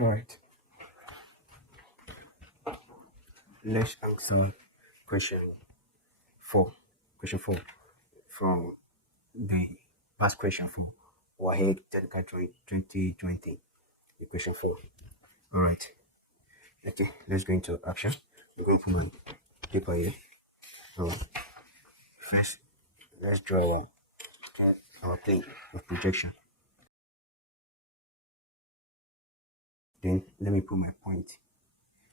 All right. Let's answer question four. Question four from the past question for waec technical 2020. The question four. All right. Okay. Let's go into action. I'm going to put my paper here. So first, let's draw our plane of projection. Then let me put my point.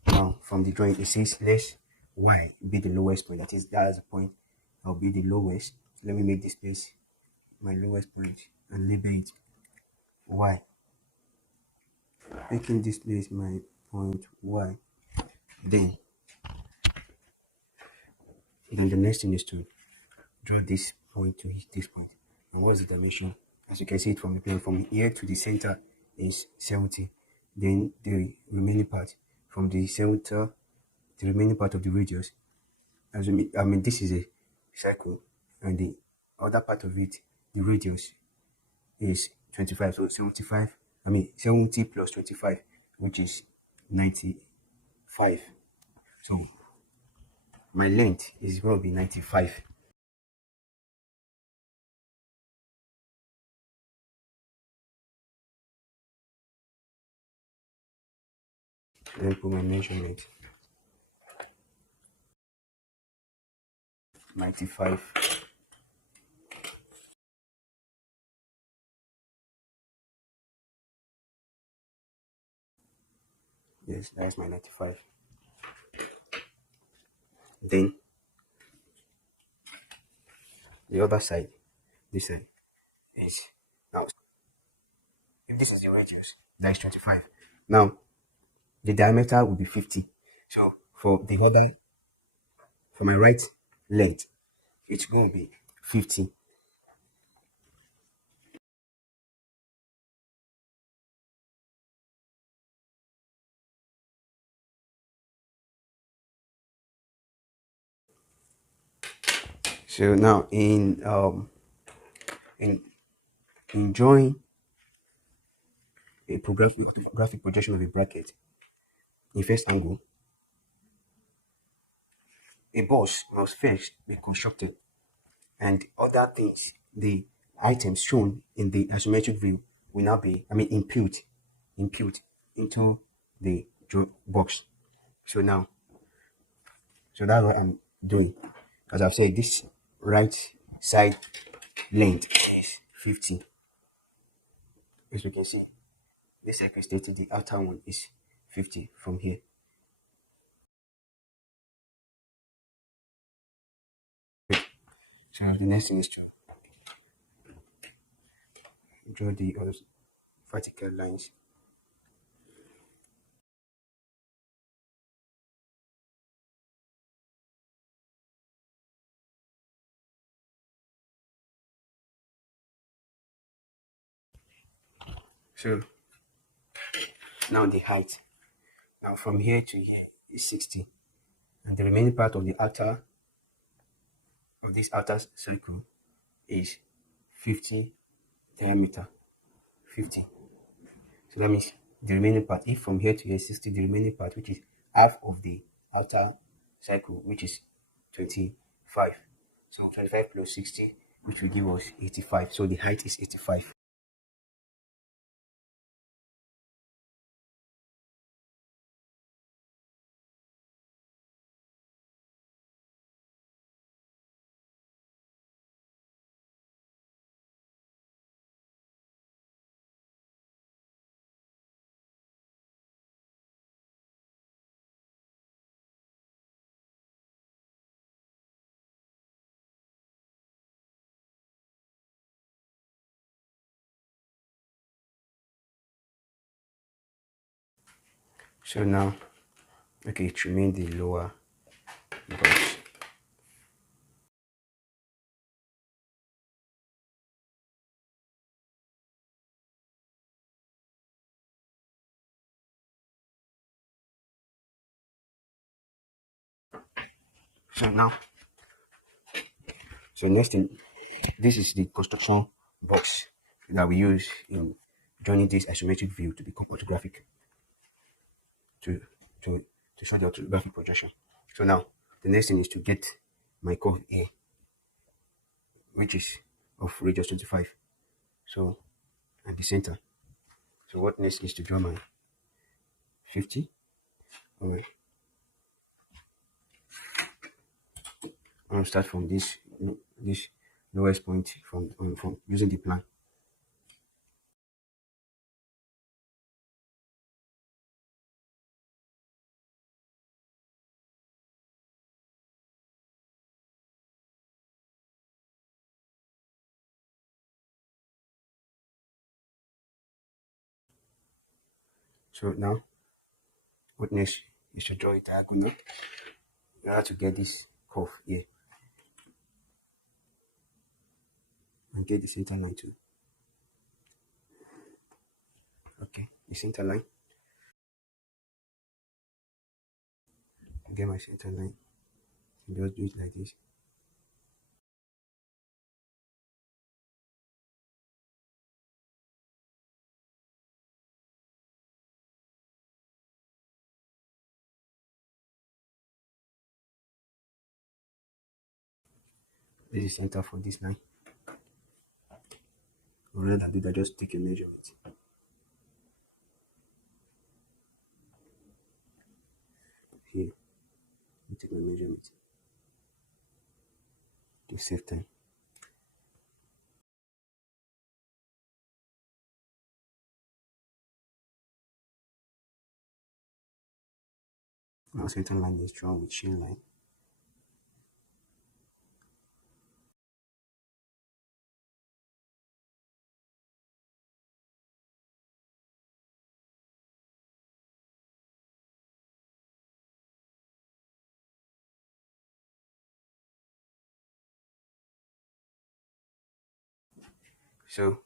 Now from the drawing it says let y be the lowest point. That's the point. I'll be the lowest. Let me make this place my lowest point and label it y. Making this place my point y. Then the next thing is to draw this point to hit this point. And what's the dimension? As you can see it from the plane, from here to the center is 70. Then the remaining part from the center, the remaining part of the radius. This is a circle, and the other part of it, the radius, is 25. So 75. 70 plus 25, which is 95. So my length is going to be 95. Let me put my measurement. 95. Yes, that's my 95. Then the other side, this side, is now. If this is the radius, that is 25. Now the diameter will be 50. So for my right length, it's going to be 50. So now in drawing a graphic projection of a bracket in first angle, a box must first be constructed, and other things, the items shown in the isometric view will now be, impute into the box. So now, so that's what I'm doing. As I've said, this right side length is 50. As you can see, this circle stated the outer one is 50 from here. So the next thing is to draw the other vertical lines. So now the height. Now from here to here is 60, and the remaining part of this outer circle is 50 diameter. 50. So that means the remaining part, if from here to here is 60, the remaining part, which is half of the outer circle, which is 25. So 25 plus 60, which will give us 85. So the height is 85. So now, okay, it remains the lower box. So now, so next thing, this is the construction box that we use in joining this isometric view to become orthographic. to show the orthographic projection. So now the next thing is to get my curve A, which is of radius 25. So at the center. So what next is to draw my 50. Alright. I'm gonna start from this lowest point from using the plan. So now what next is to draw a diagonal. You have to get this curve here and get the center line too. Okay, the center line. Get my center line. Just do it like this. This is center for this line. Rather than do that, just take a measurement. Here, you take my measurement. To save time. Now center line is drawn with chain line. So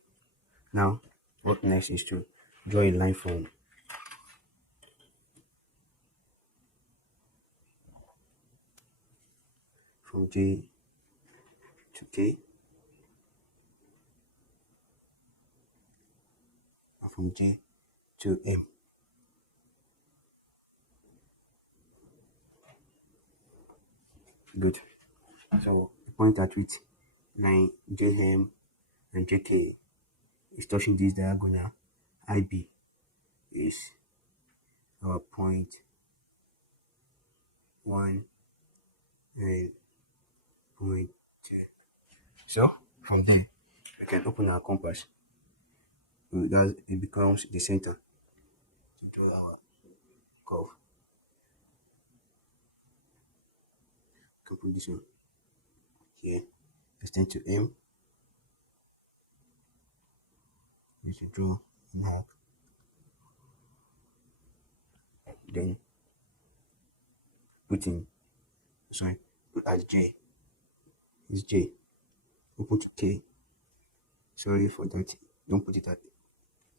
now what next is to draw a line from J to K and from J to M. Good. So the point at which line JM and JK is touching this diagonal IB is our point 1 and point 2. So from there we can open our compass. That it becomes the center to draw our curve. We can put this one here. Extend to M. You should draw an arc. Then put in put as J. It's J. Open to K. Sorry for that. Don't put it at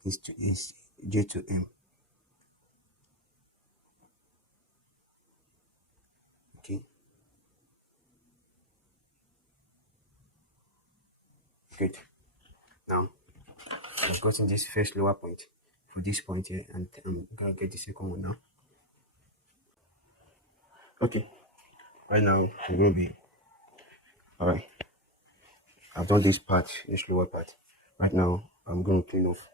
it's J to M. Okay. Good. Now I've gotten this first lower point for this point here, and I'm gonna get the second one now. Okay. Right now I'm gonna be alright. I've done this part, this lower part. Right now I'm gonna clean off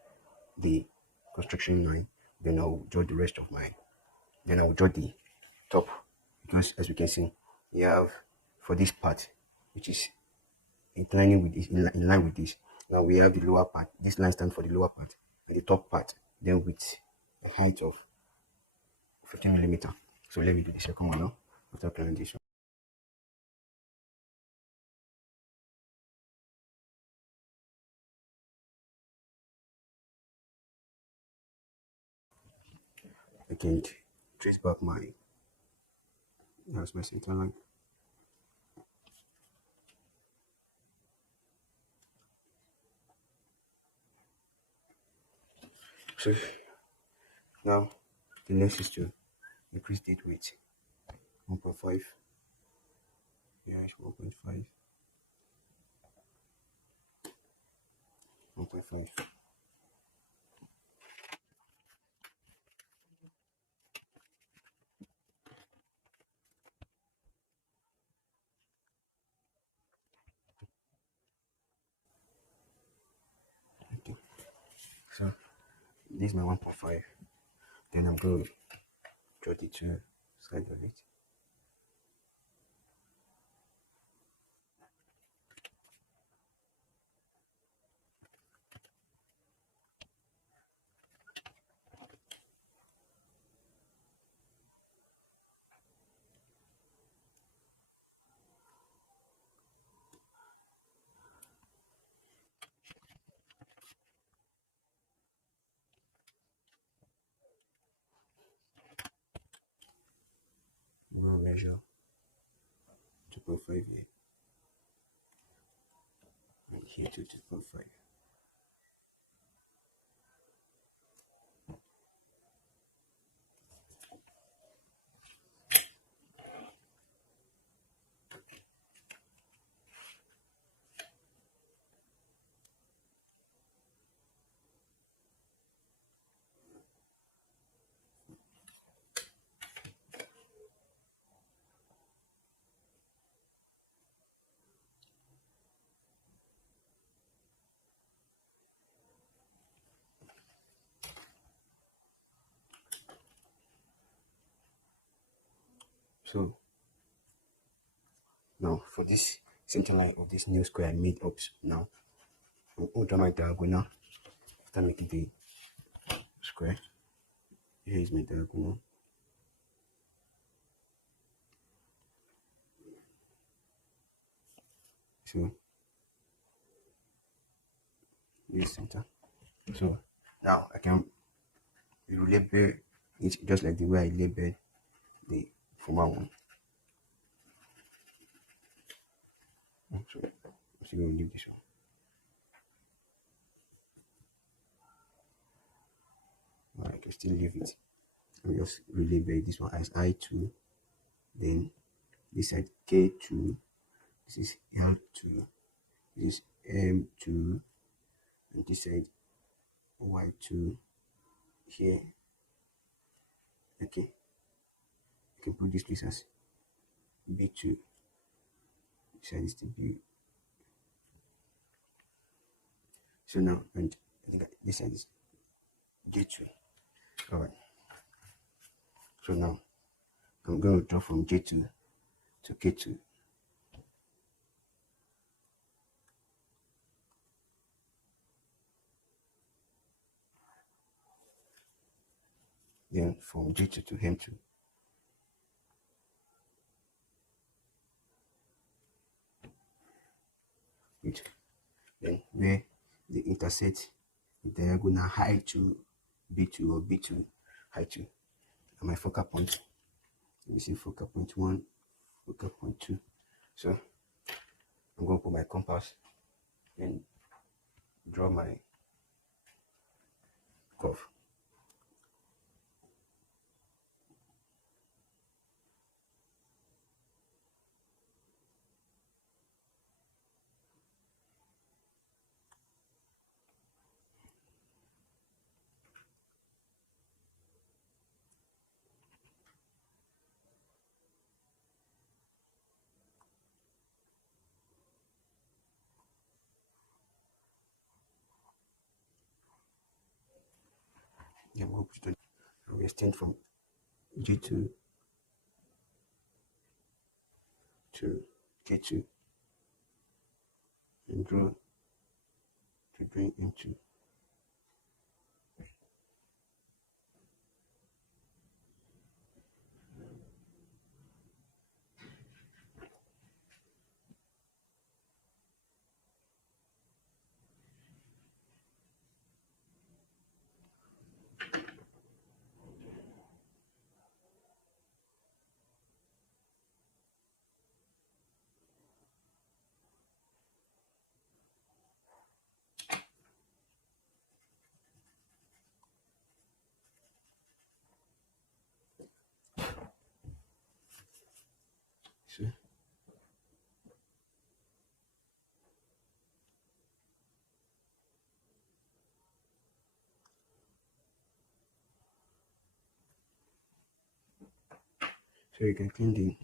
the construction line. Then I'll draw the rest of my. Then I'll draw the top because as we can see, we have for this part, which is inclining with this in line with this. Now we have the lower part. This line stands for the lower part and the top part. Then with a height of 15 millimeter. So let me do the second one now. After clearing this one. I can trace back that's my center line. So now the next is to increase it with 1.5. Yeah, it's 1.5. 1.5. So this is my 1.5. Then I'm going to draw the two sides of it. I'm going to measure 2.5 here and here to 2.5. So now for this center line of this new square I made up now, I'll draw my diagonal after making the square. Here is my diagonal. So this center. So now I can label it just like the way I labeled the former one. So I'm still going to leave this one. I can still leave it. I'm just relabel this one as I2. Then this side K2. This is L2. This is M2. And this side Y2 here. Okay. I can put this place as B2. This side is the B. So now, and I think this side is J2. Alright. So now, I'm going to draw from J2 to K2. Then from J2 to M2. Which then where they intersect the diagonal high to B2 or B2 high 2 and my focal point. Let me see focal point 1, focal point 2. So I'm going to put my compass and draw my curve. Yeah, we extend from G2 to K2 and draw to bring into. See? So you can clean the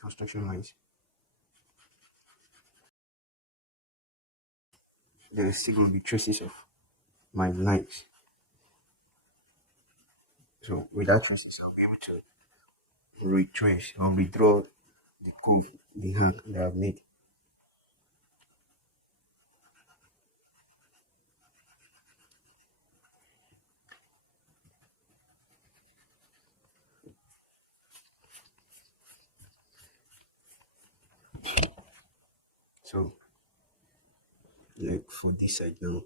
construction lines. There is still going to be traces of my lines. So with that traces, I'll be able to retrace or redraw the code, the hack that I've made. So like for this side now,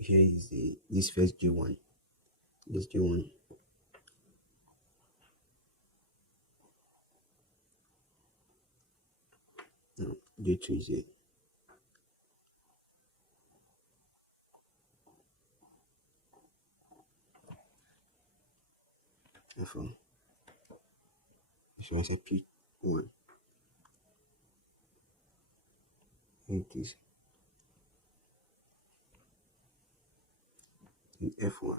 here is the this first J1. This J1. No, J2 is here. Therefore, this was a P1. It is in F1.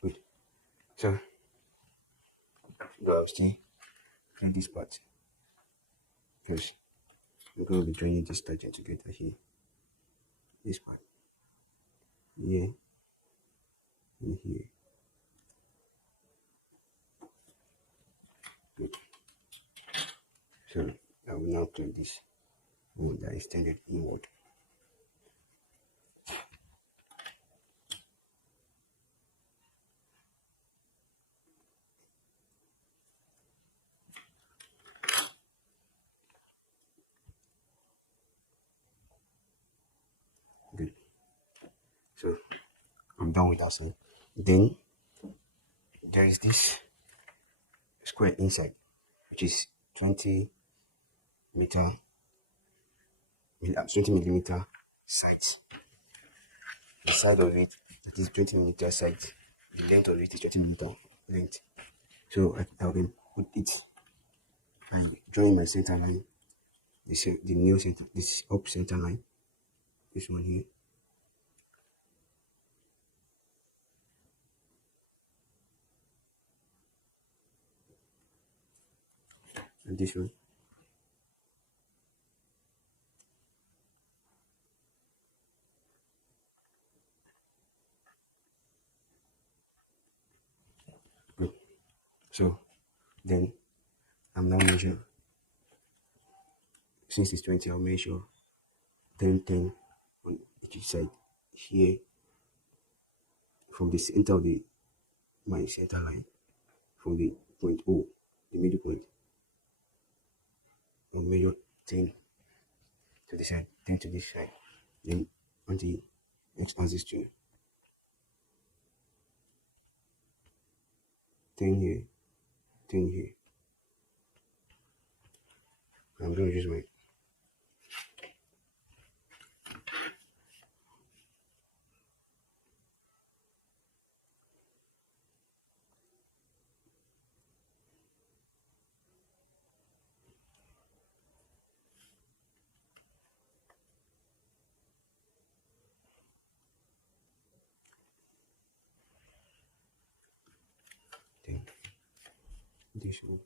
Good. So I'll still play this part because we're going to be joining this tangent together here. This part here and here. Good. So I will now click this one that is extended inward. Good. So I'm done with that side. Then there is this square inside, which is 20 meter, 20 millimeter sides. The side of it, that is 20 millimeter sides. The length of it is 20 meter length. So I will put it and join my center line. The new center, this up center line. This one here. And this one. Good. So then I'm now measure. Since it's 20, I'll measure 10, 10 on each side here from the center of my center line, from the point O, the middle point. I'll measure 10 to the side, 10 to this side. Then on the x axis to 10 here, 10 here. I'm going to use my thing, this one.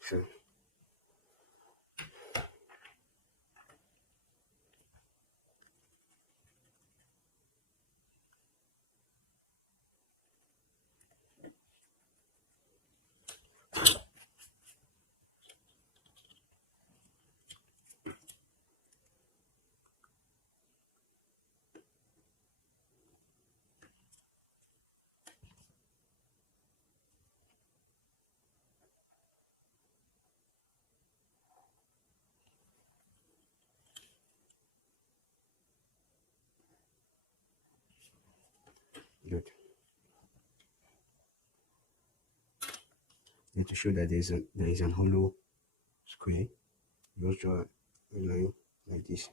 So good. And to show that there is an hollow square, you just draw a line like this.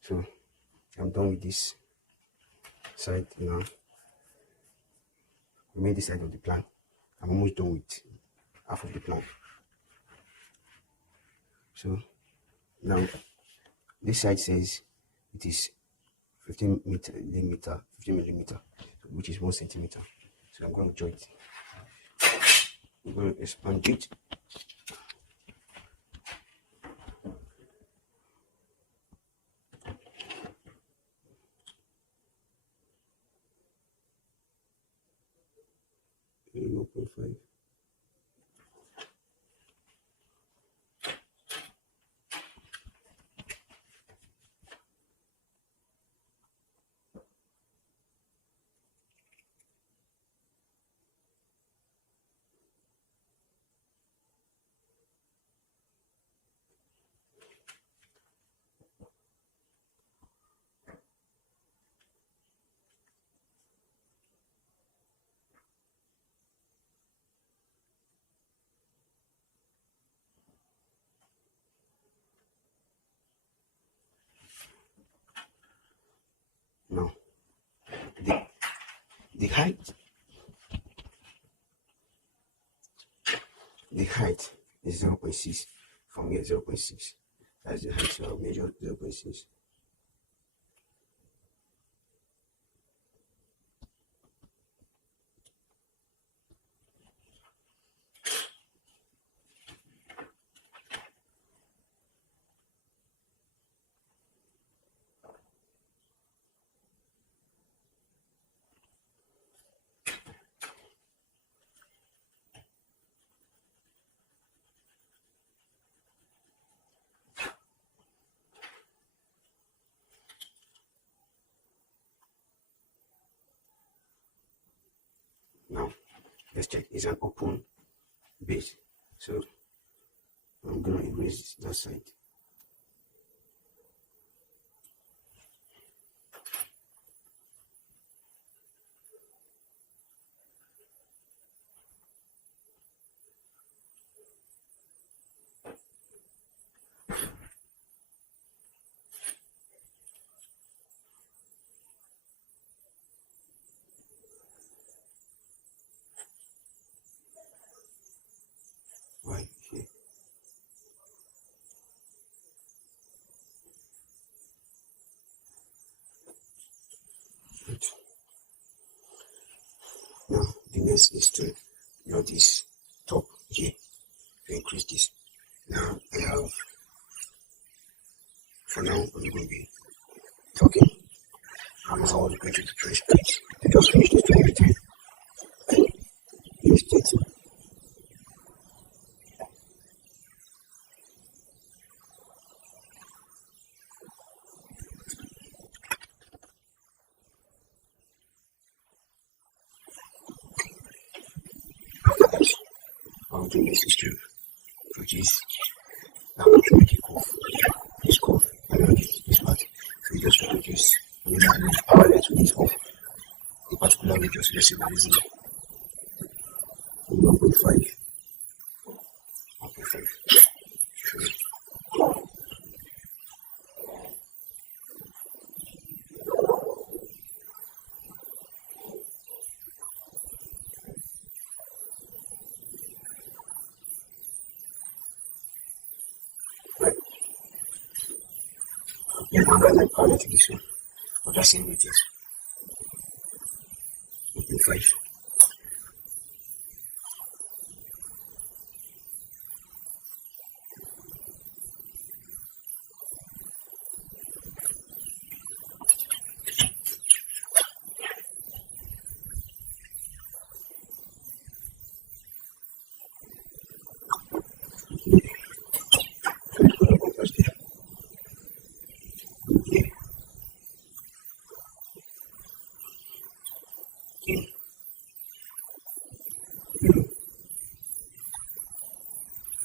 So I'm done with this side now. We made this side of the plan. I'm almost done with half of the plan. So now this side says it is 15 millimeter, 15 millimeter, which is 1 centimeter. So I'm going to draw it. I'm going to expand it. Zero point 0.5. Now the height is 0.6 from here. 0.6, that's the height. So I'll measure 0.6. Now let's check. It's an open base, so I'm gonna erase that side. Right here. Right. Now the next is to draw this top here to increase this. Now I have, for now I'm going to be talking. I'm also going to press page to just finish this every time. Use it. After that, I'll do this is to produce. I'm going to make a curve. This curve, and then this part. So we just produce parallel to this of a particular radius. Let's say that is 1.5. 1.5. Yeah, I'm going to parallel to this one. Or the same radius. 1.5.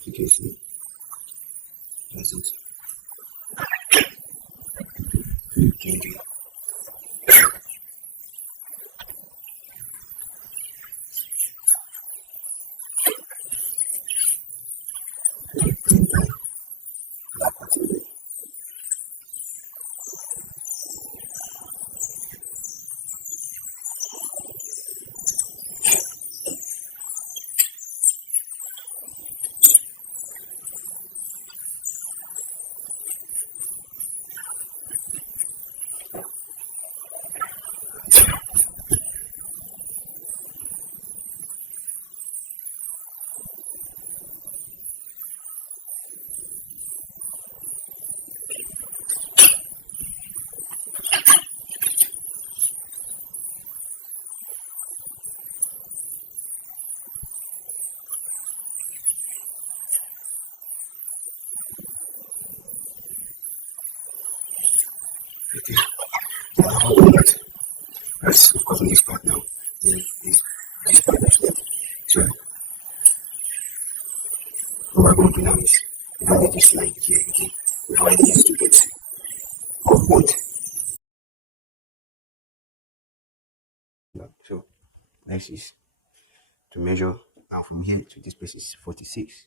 You can see that's it. You can do. Okay. So now we'll do that. Let's of course on this part now. Then this part is left. So what we're going to do now is we don't need this line here again. We've already used to get our point. So next is to measure now from here to this place is 46.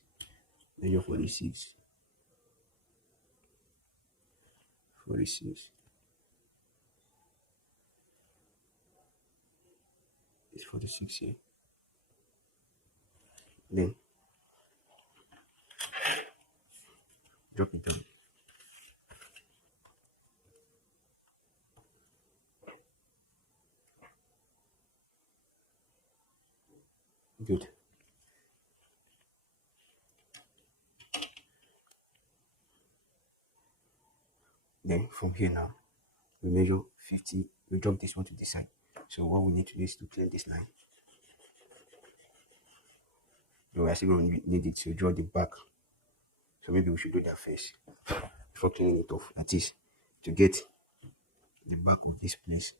Measure 46. 46 is 46 here. Then drop it down. Good. Then from here now, we measure 50. We drop this one to this side. So what we need to do is to clean this line. So we're still going to need it to draw the back. So maybe we should do that first before cleaning it off. That is to get the back of this place.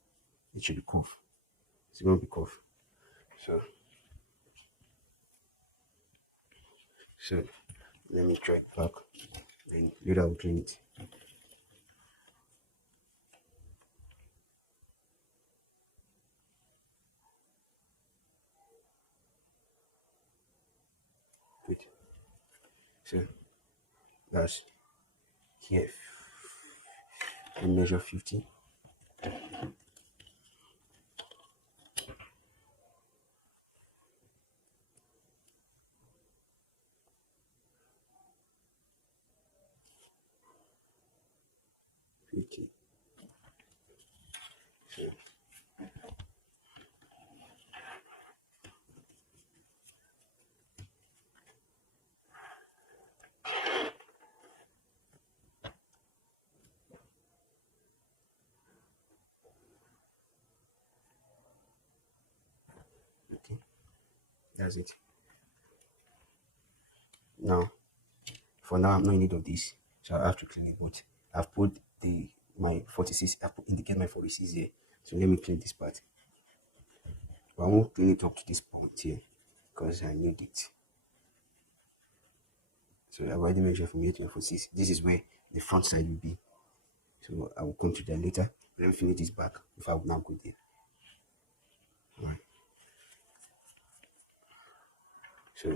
It should be curved. It's going to be curved. So let me try it back. Then later I'll clean it. Good. So that's here. We measure 50. 50. So okay, that's it. Now for now I'm not in need of this, so I have to clean it. But I've put my 46. I've indicate my 46 here. So let me clean this part. But I won't clean it up to this point here because I need it. So I've already measured from here to 46. This is where the front side will be. So I will come to that later. Let me finish this back if I will now go there. Alright. So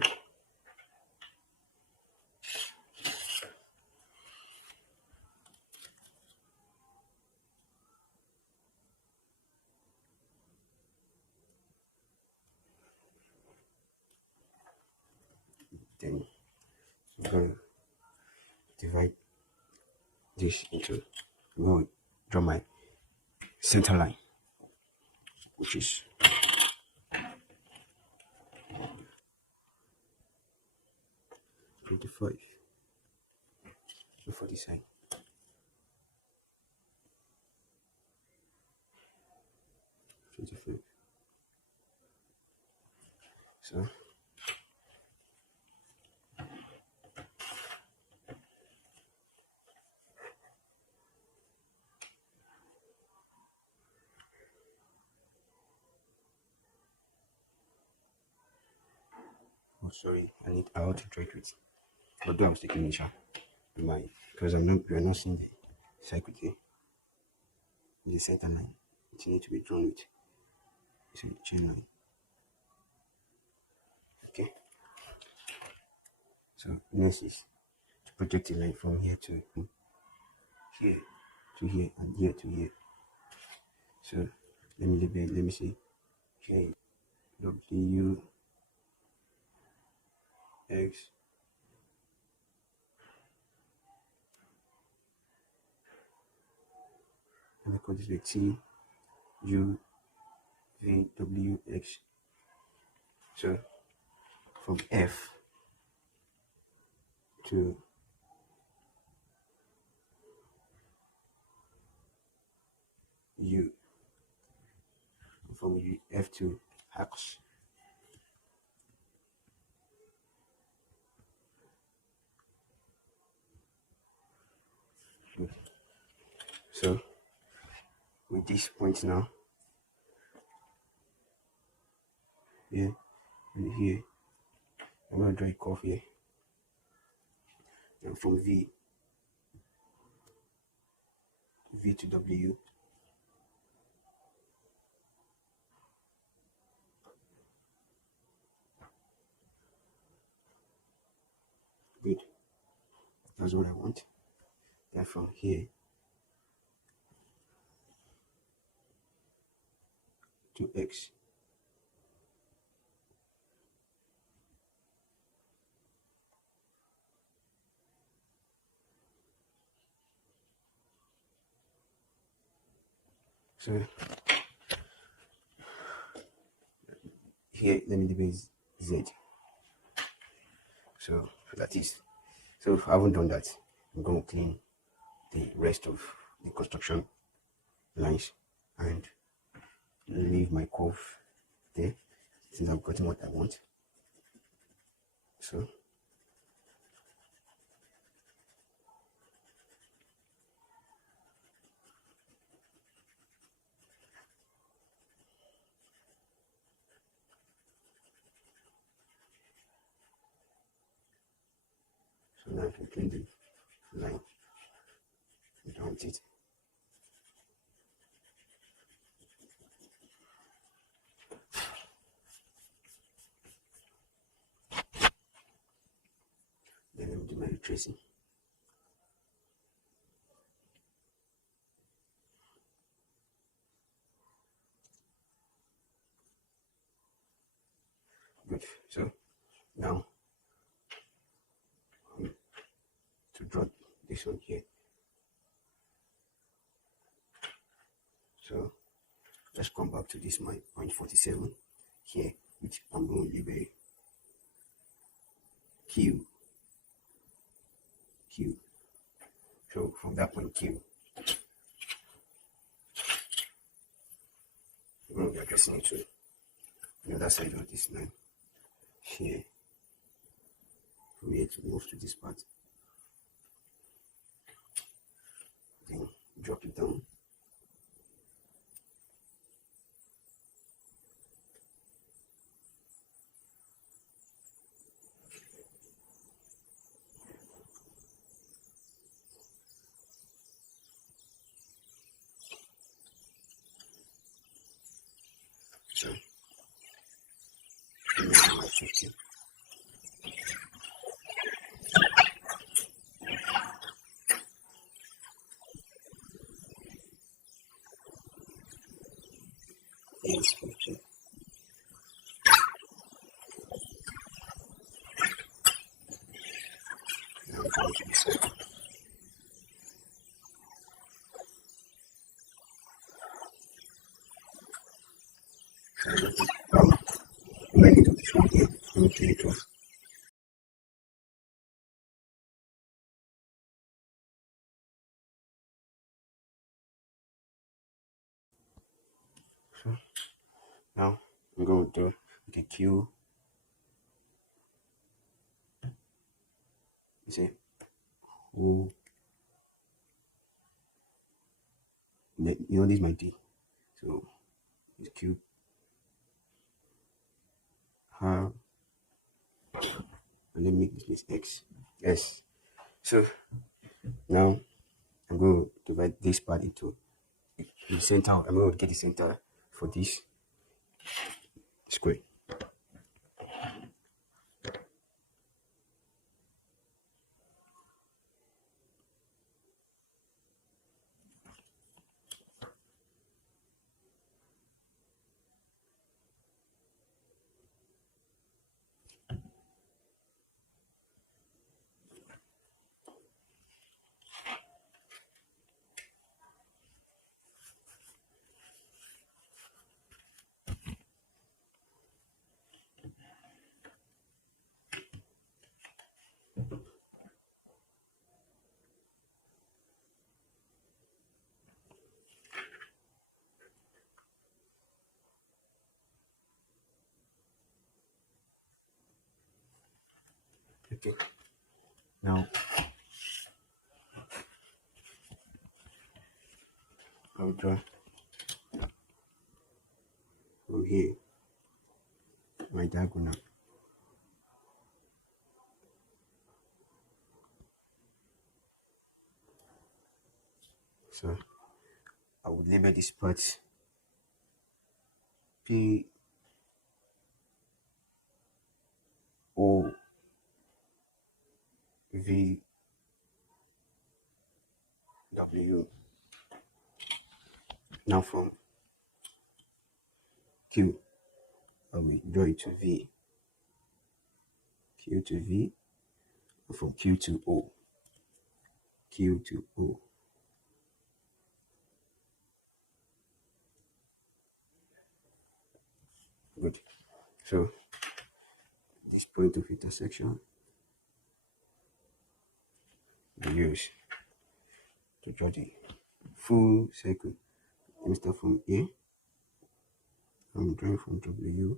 then I'm going to divide this into, I'm going to draw my center line, which is 25 for this side. So oh sorry, I want to try it. Although I was taking it my because we are not seeing the cycle here. The center line. It needs to be drawn with chain line. Okay. So next is to project a line from here to here to here and here to here. So let me see. Here W X let me call this like T U V W X. So from F to U, from F to X. So with this point now, here and here, I'm going to draw a curve here, and from V to W, good, that's what I want. Then from here to X, so here let me label Z. So that is, so if I haven't done that, I'm going to clean the rest of the construction lines and leave my curve there since I've gotten what I want. So now I can clean the line around it. Then let me do my retracing. Good. So now to draw this one here. So let's come back to this my point 47 here, which I'm going to leave a Q. So from that point Q, we're going to be addressing it to the other side of this line here. From here to move to this part, then drop it down. So, my 50. Yes, 50. Now I'm going to be set. Let me do this one here. I'm going to clean it off. So now I'm going to do the Q. You see, O. You know this is my D. So it's Q. R. And then make this place X. S. So now I'm going to divide this part into the center. I'm going to get the center for this square. Okay. Now I'll draw here, my diagonal. So I would label this part P O V W. Now from Q, I will draw it to V, Q to V, and from Q to O, Q to O. Good. So this point of intersection we use to draw the full circle. Let me start from A. I'm drawing from W.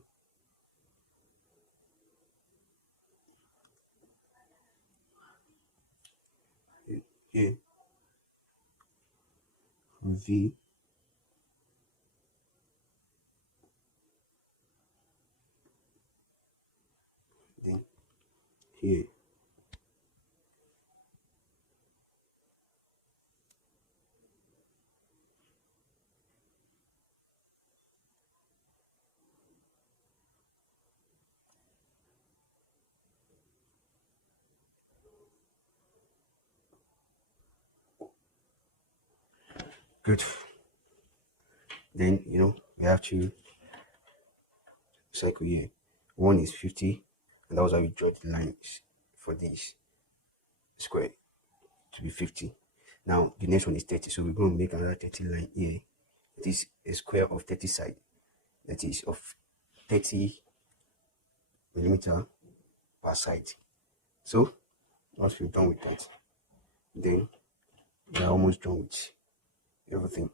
Here from V. Then here. Good. Then we have to cycle here. One is 50, and that was how we draw the lines for this square to be 50. Now the next one is 30, so we're going to make another 30 line here. It is a square of 30 side, that is of 30 millimeter per side. So once we're done with that, then we're almost done with everything.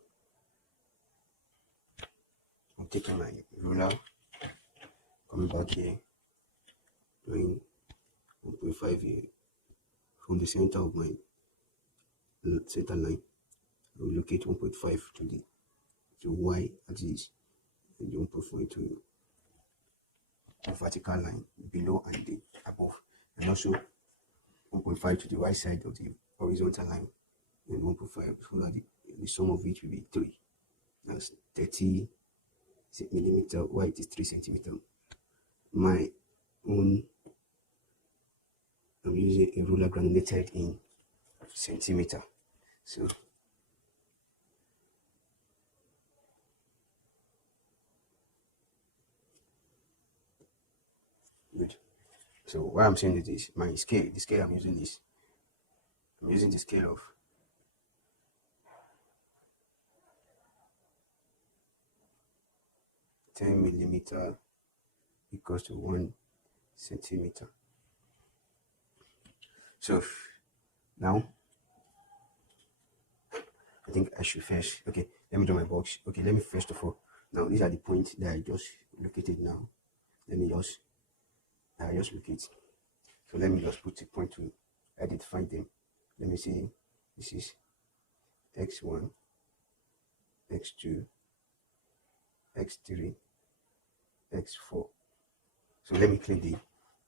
I'm taking my ruler, coming back here, doing 1.5 here from the center of my center line. I will locate 1.5 to the y axis and the 1.5 to the vertical line below and the above, and also 1.5 to the right side of the horizontal line, and 1.5 so that the sum of which will be 3. That's 30 millimeter. Why it is 3 centimeter. My own, I'm using a ruler granulated in centimeter. So good. So what I'm saying is this: my scale, the scale I'm using is, I'm using the scale of 10 millimeter equals to 1 centimeter. So now I think I should first, okay, let me draw my box. Okay, let me first of all, now these are the points that I just located now. Let me just, I just locate. So let me just put a point to identify them. Let me see, this is x1, x2, x3, x4. So let me clear the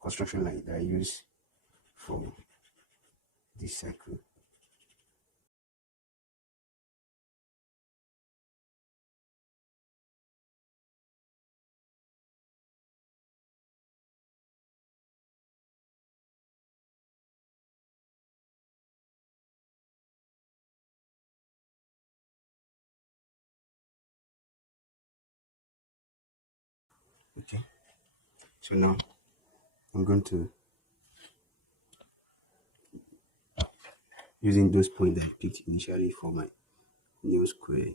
construction line that I use for this cycle. Okay, so now I'm going to, using those points that I picked initially for my new square,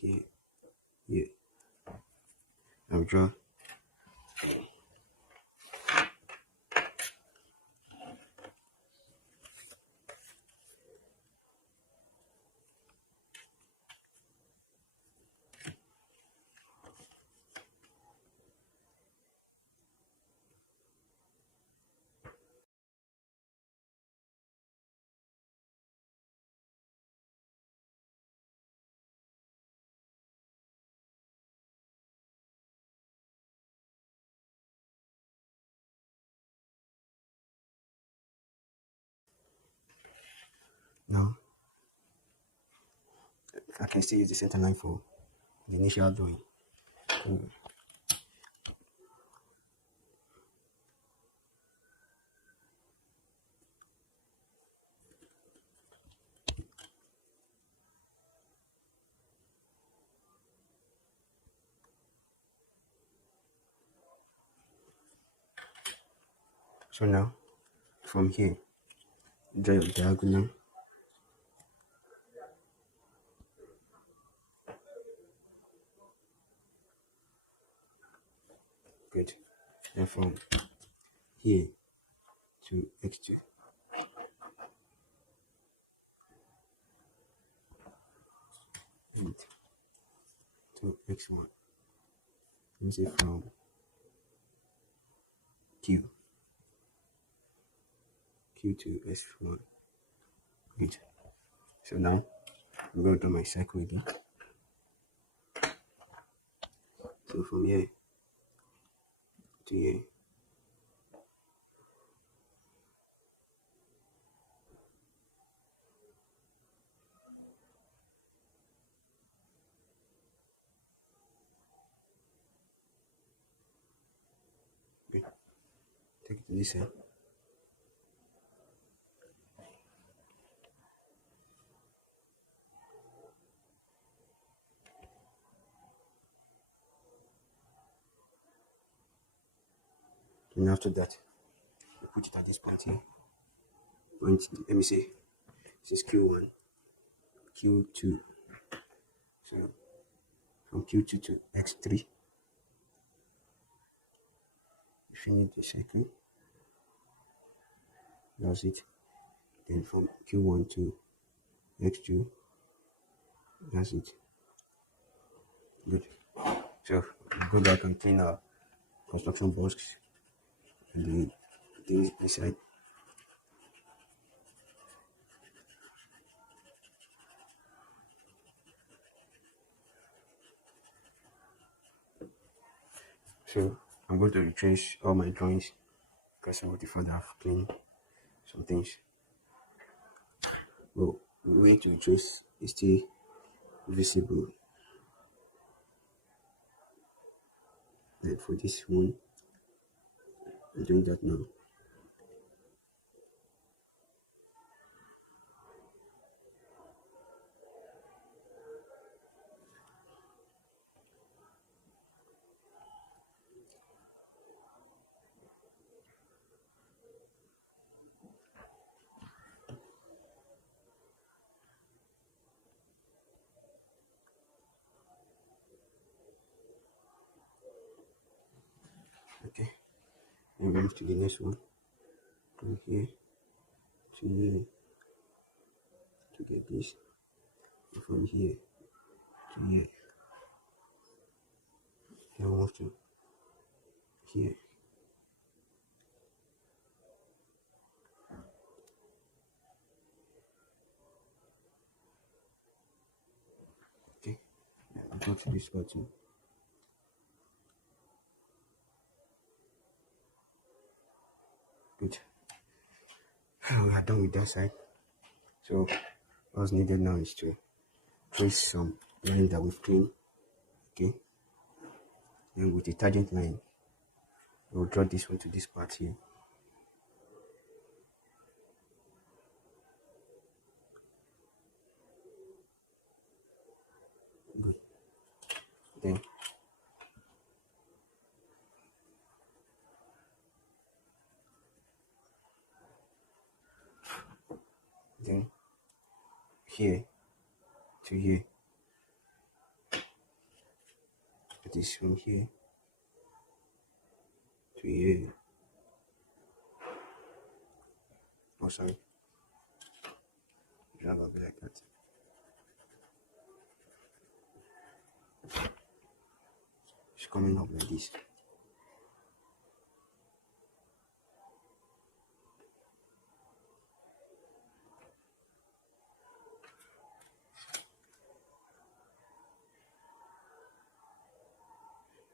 here, here, I'll draw Now I can still use the center line for the initial drawing. So now from here, draw your diagonal. Good. And from here to x2. And to x1. Let me say from Q to S1. Good. So now I'm going to draw my circle again. So from here to here. Good. Take it to this side. And after that, we put it at this point here. Point, let me see. This is Q1, Q2. So from Q2 to X3, finish the circle. That's it. Then from Q1 to X2, that's it. Good. So we'll go back and clean our construction box and the things beside. So I'm going to retrace all my drawings because I want to further have clean some things. Well, the way to retrace is still visible. Then for this one, I'm doing that now. Okay, then we move to the next one. From here to here to get this. And from here to here. Then we move to here. Okay, I'll go to this button. Good. We are done with that side. So what's needed now is to trace some line that we've cleaned. Okay. And with the tangent line, we'll draw this one to this part here. Good. Then here to here. It is from here to here. Oh, sorry. Drag up like that. It's coming up like this.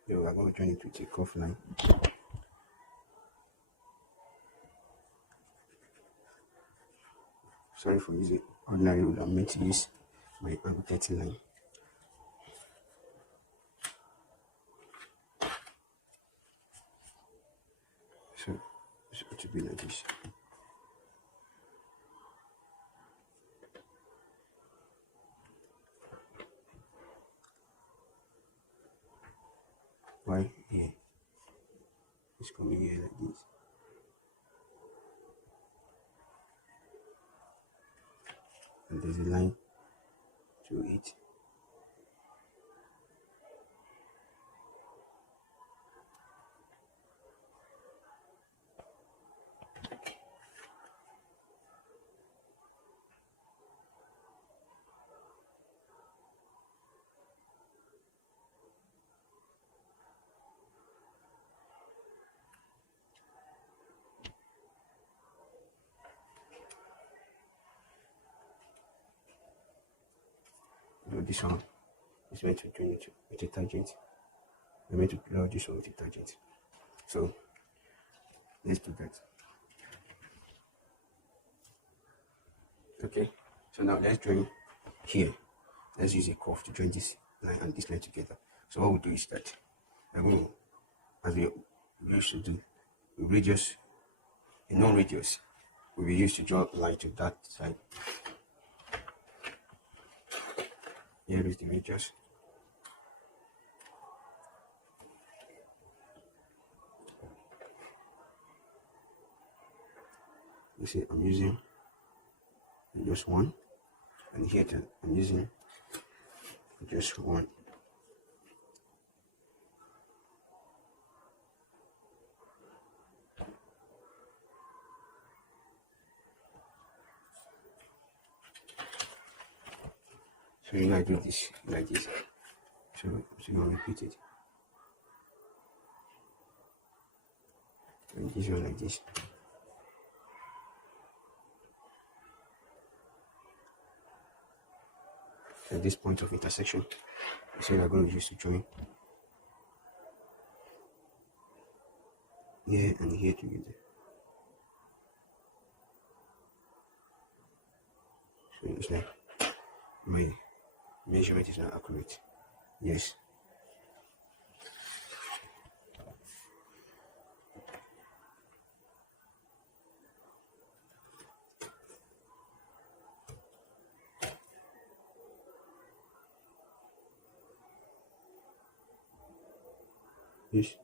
Then we are going to join it with a curve line. Sorry for using ordinary rule. I'm going to use my angle 30 line. So it's going to be like this. Right here. It's coming here like this. And there's a line to it. So this one is meant to join it with a tangent. I'm going to draw this one with a tangent. So let's do that. Okay, so now let's join here. Let's use a curve to join this line and this line together. So what we'll do is that I'm going to, as we used to do, we radius, a non-radius, will be used to draw a line to that side. Here is the radius. You see, I'm using just one, and here I'm using just one. So you gotta do this like this. So you're gonna repeat it. And this one like this. At this point of intersection, so you're going to use to join here and here together. So it's like my measurement is not accurate. Yes. Yes.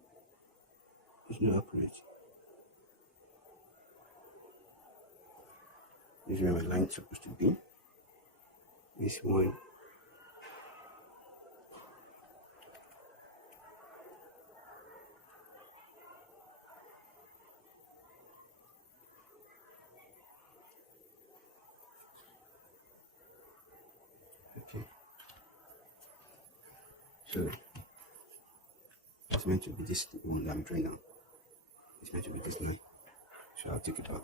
It's not accurate. This is where my line is supposed to be. This one. Okay. So it's meant to be this one that I'm drawing now. It's meant to be this line. So I'll take it back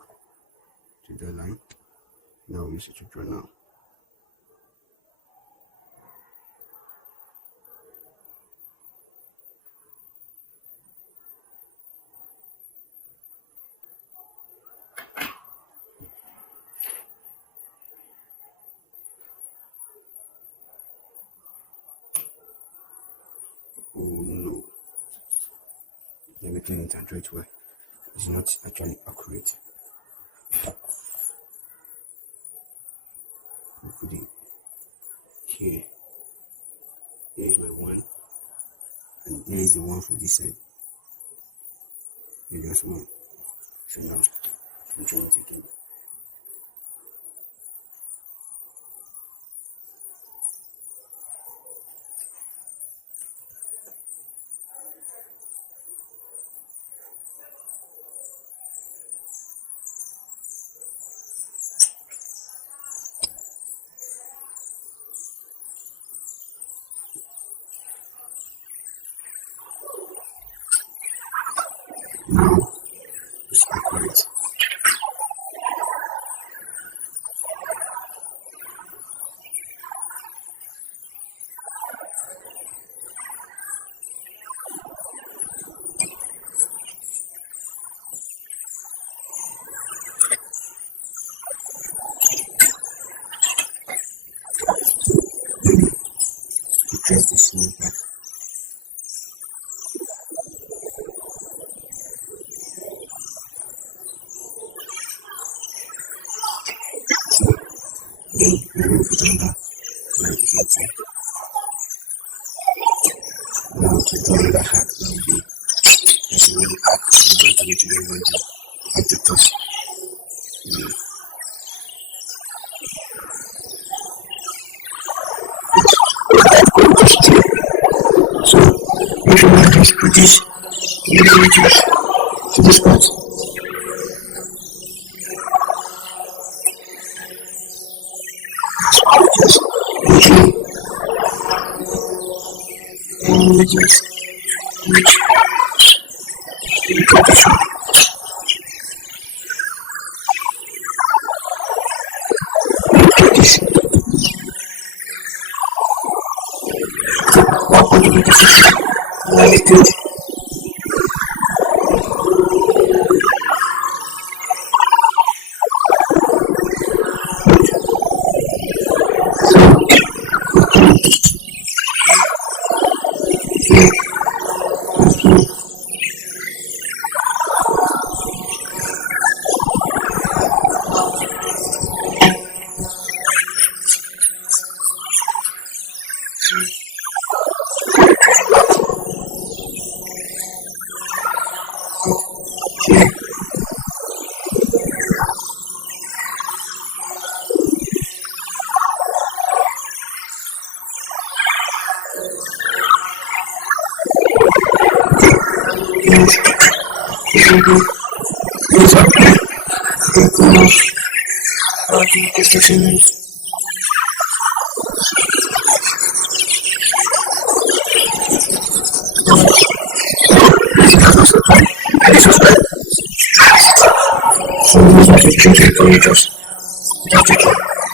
to the line. Now we use it to draw now. Oh no. Let me clean it and draw it well. It's not actually accurate. I'll put it here. Here is my one. And here is the one for this side. Here just one. So now I'm trying it again. Now it's accurate. Press the cement back. Then remove it under like heating. Now to do another hack will be as you will hack the bottom to the body at the top. So if you want to put this in the reduce to this part. Just okay. And just reach into the front. Like this. Walk on the position like this.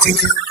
Thank you.